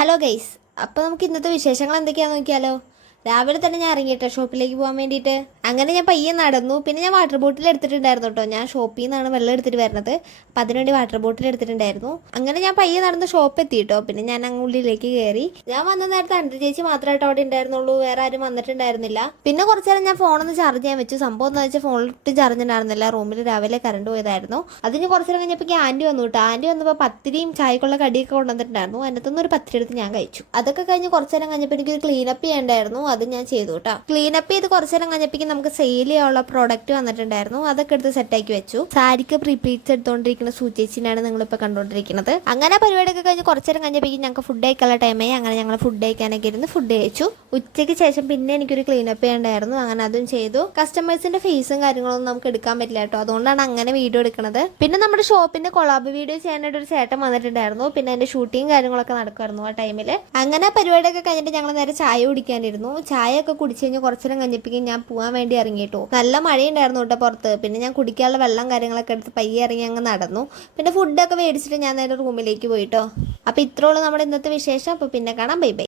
Hello guys, അപ്പോൾ നമുക്ക് ഇന്നത്തെ വിശേഷങ്ങൾ എന്തൊക്കെയാണെന്ന് നോക്കിയാലോ. രാവിലെ തന്നെ ഞാൻ ഇറങ്ങിയിട്ടോ ഷോപ്പിലേക്ക് പോകാൻ വേണ്ടിയിട്ട്. അങ്ങനെ ഞാൻ പയ്യെ നടന്നു. പിന്നെ ഞാൻ വാട്ടർ ബോട്ടിൽ എടുത്തിട്ടുണ്ടായിരുന്നു കേട്ടോ. ഞാൻ ഷോപ്പിൽ നിന്നാണ് വെള്ളം എടുത്തിട്ട് വരുന്നത്, അപ്പോൾ അതിനുവേണ്ടി വാട്ടർ ബോട്ടിൽ എടുത്തിട്ടുണ്ടായിരുന്നു. അങ്ങനെ ഞാൻ പയ്യെ നടന്ന് ഷോപ്പ് എത്തിയിട്ടോ. പിന്നെ ഞാൻ അങ്ങ് ഉള്ളിലേക്ക് കയറി. ഞാൻ വന്ന നേരത്തെ അൻ്റെ ചേച്ചി മാത്രമായിട്ട് അവിടെ ഉണ്ടായിരുന്നുള്ളൂ, വേറെ ആരും വന്നിട്ടുണ്ടായിരുന്നില്ല. പിന്നെ കുറച്ച് നേരം ഞാൻ ഫോണൊന്ന് ചാർജ് ചെയ്യാൻ വെച്ചു. സംഭവം എന്താ വെച്ചാൽ ഫോണിലിട്ട് ചാർജ് ഉണ്ടായിരുന്നില്ല, റൂമിൽ രാവിലെ കറണ്ട് പോയതായിരുന്നു. അതിന് കുറച്ച് നേരം കഴിഞ്ഞപ്പോൾ ആൻറ്റി വന്നു കേട്ടോ. ആൻറ്റി വന്നപ്പോൾ പത്തിരിയും ചായക്കുള്ള കടിയൊക്കെ കൊണ്ടുവന്നിട്ടുണ്ടായിരുന്നു. അതിനകത്തുനിന്ന് ഒരു പത്തിരി എടുത്ത് ഞാൻ കഴിച്ചു. അതൊക്കെ കഴിഞ്ഞ് കുറച്ച് നേരം കഴിഞ്ഞപ്പോൾ എനിക്കൊരു ക്ലീനപ്പ് ചെയ്യേണ്ടായിരുന്നു. അത് ഞാൻ ചെയ്തു കേട്ടോ. ക്ലീനപ്പ് ചെയ്ത് കുറച്ച് നേരം കഴിഞ്ഞപ്പോഴേക്കും നമുക്ക് സെയിൽ ചെയ്യാനുള്ള പ്രോഡക്റ്റ് വന്നിട്ടുണ്ടായിരുന്നു. അതൊക്കെ എടുത്ത് സെറ്റാക്കി വെച്ചു. സാരിക്ക് പ്രീപ്ലീറ്റ്സ് എടുത്തുകൊണ്ടിരിക്കുന്ന സൂചേച്ചിനാണ് നിങ്ങളിപ്പോൾ കണ്ടുകൊണ്ടിരിക്കുന്നത്. അങ്ങനെ പരിപാടിയൊക്കെ കഴിഞ്ഞ് കുറച്ച് നേരം കഴിഞ്ഞപ്പോഴേക്കും ഞങ്ങൾക്ക് ഫുഡ് കഴിക്കാനുള്ള ടൈമായി. അങ്ങനെ ഞങ്ങൾ ഫുഡ് കഴിക്കാനൊക്കെ ഇരുന്ന് ഫുഡ് കഴിച്ചു. ഉച്ചയ്ക്ക് ശേഷം പിന്നെ എനിക്കൊരു ക്ലീനപ്പ് ചെയ്യേണ്ടായിരുന്നു. അങ്ങനെ അതും ചെയ്തു. കസ്റ്റമേഴ്സിന്റെ ഫേസും കാര്യങ്ങളൊന്നും നമുക്ക് എടുക്കാൻ പറ്റില്ല കേട്ടോ, അതുകൊണ്ടാണ് അങ്ങനെ വീഡിയോ എടുക്കുന്നത്. പിന്നെ നമ്മുടെ ഷോപ്പിന്റെ കൊളാബ് വീഡിയോ ചെയ്യാനായിട്ട് ഒരു ചേട്ടൻ വന്നിട്ടുണ്ടായിരുന്നു. പിന്നെ അതിന്റെ ഷൂട്ടിങ് കാര്യങ്ങളൊക്കെ നടക്കുമായിരുന്നു ആ ടൈമിൽ. അങ്ങനെ പരിപാടിയൊക്കെ കഴിഞ്ഞിട്ട് ഞങ്ങൾ നേരെ ചായ കുടിക്കാനിരുന്നു. ചായ ഒക്കെ കുടിച്ചു കഴിഞ്ഞ് കുറച്ചു നേരം കഴിഞ്ഞപ്പോഴേക്കും ഞാൻ പോകാൻ വേണ്ടി ഇറങ്ങിയിട്ടു. നല്ല മഴയുണ്ടായിരുന്നു കേട്ടോ പുറത്ത്. പിന്നെ ഞാൻ കുടിക്കാനുള്ള വെള്ളം കാര്യങ്ങളൊക്കെ എടുത്ത് പയ്യെ ഇറങ്ങി അങ്ങ് നടന്നു. പിന്നെ ഫുഡൊക്കെ മേടിച്ചിട്ട് ഞാൻ നേരെ റൂമിലേക്ക് പോയിട്ടോ. അപ്പോൾ ഇത്രയുള്ളൂ നമ്മുടെ ഇന്നത്തെ വിശേഷം. അപ്പോൾ പിന്നെ കാണാം. Bye bye.